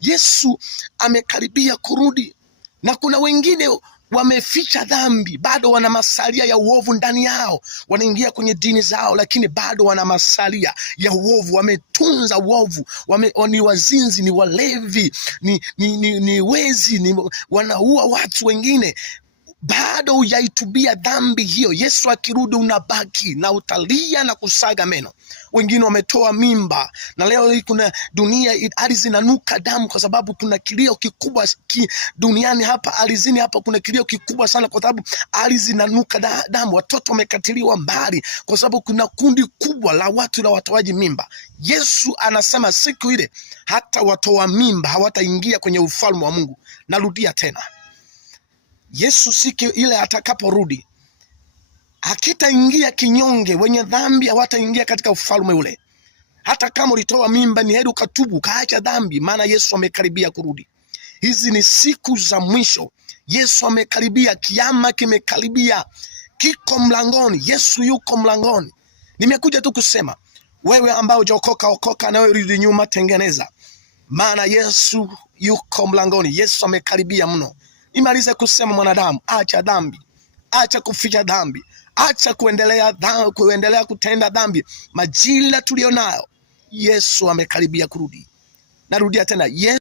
Yesu amekaribia kurudi, na kuna wengine wameficha dhambi, bado wana masalia ya uovu ndani yao. Wanaingia kwenye dini zao, lakini bado wana masalia ya uovu, wametunza uovu, ni wazinzi, ni walevi, ni wezi, wanaua watu wengine. Bado hujaitubia dhambi hiyo. Yesu akirudi unabaki na utalia na kusaga meno. Wengine wametoa mimba, na leo hii kuna dunia, ardhi zinanuka damu kwa sababu kuna kilio kikubwa duniani hapa, ardhini hapa kuna kilio kikubwa sana kwa sababu ardhi zinanuka damu. Watoto wamekatiliwa mbali kwa sababu kuna kundi kubwa la watu la watoaji mimba. Yesu anasema siku ile hata watoa mimba hawataingia kwenye ufalme wa Mungu. Narudia tena, Yesu siku ile atakaporudi hakitaingia kinyonge. Wenye dhambi hawataingia katika ufalme ule. Hata kama ulitoa mimba, ni heri ukatubu, kaacha dhambi, maana Yesu amekaribia kurudi. Hizi ni siku za mwisho. Yesu amekaribia, kiama kimekaribia, kiko mlangoni. Yesu yuko mlangoni. Nimekuja tu kusema wewe ambao hujaokoka, okoka, na wewe rudi nyuma, tengeneza, maana Yesu yuko mlangoni. Yesu amekaribia mno. Nimalize kusema, mwanadamu, acha dhambi, acha kuficha dhambi, acha kuendelea kutenda dhambi. Majira tulionayo, Yesu amekaribia kurudi. Narudia tena, Yesu